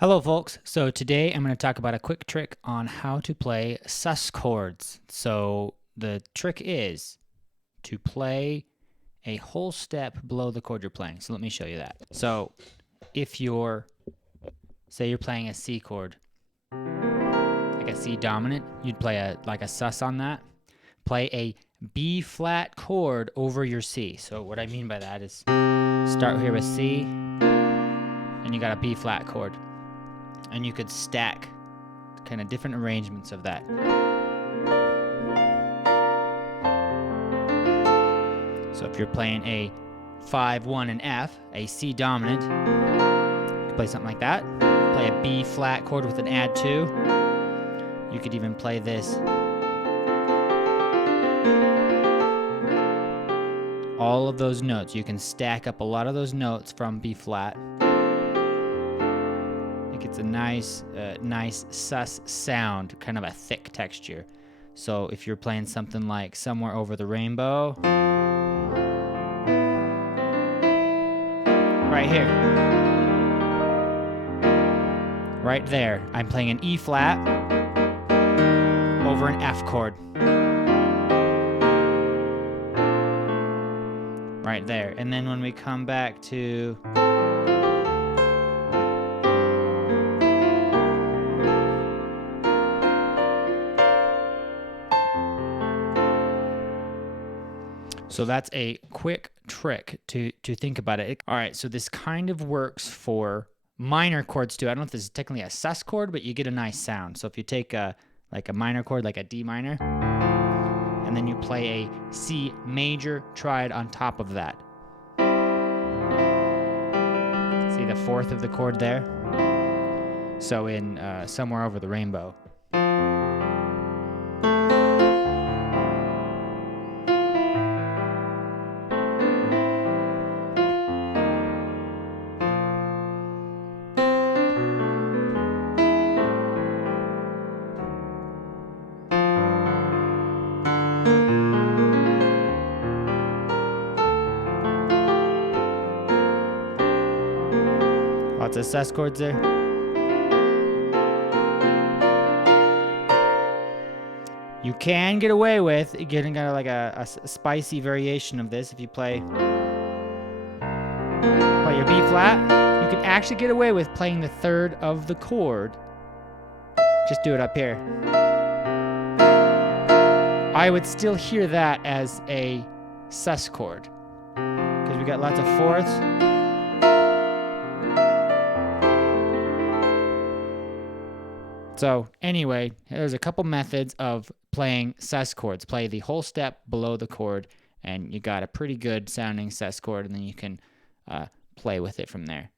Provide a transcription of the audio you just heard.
Hello folks, so today I'm going to talk about a quick trick on how to play sus chords. So the trick is to play a whole step below the chord you're playing. So let me show you that. So if say you're playing a C chord, like a C dominant, you'd play a sus on that. Play a B flat chord over your C. So what I mean by that is start here with C, and you got a B flat chord. And you could stack kind of different arrangements of that. So if you're playing a 5-1 and F, a C dominant, you could play something like that. Play a B flat chord with an add 2. You could even play this all of those notes. You can stack up a lot of those notes from B flat. It's a nice sus sound, kind of a thick texture. So if you're playing something like Somewhere Over the Rainbow, right here, right there, I'm playing an E flat over an F chord. Right there. And then when we come back to So that's a quick trick to think about it. All right, so this kind of works for minor chords too. I don't know if this is technically a sus chord, but you get a nice sound. So if you take a minor chord, like a D minor, and then you play a C major triad on top of that. See the fourth of the chord there? So in Somewhere Over the Rainbow. Lots of sus chords there. You can get away with getting kind of like a spicy variation of this if you play your B flat. You can actually get away with playing the third of the chord. Just do it up here. I would still hear that as a sus chord because we got lots of fourths. So anyway, there's a couple methods of playing sus chords. Play the whole step below the chord, and you got a pretty good sounding sus chord, and then you can play with it from there.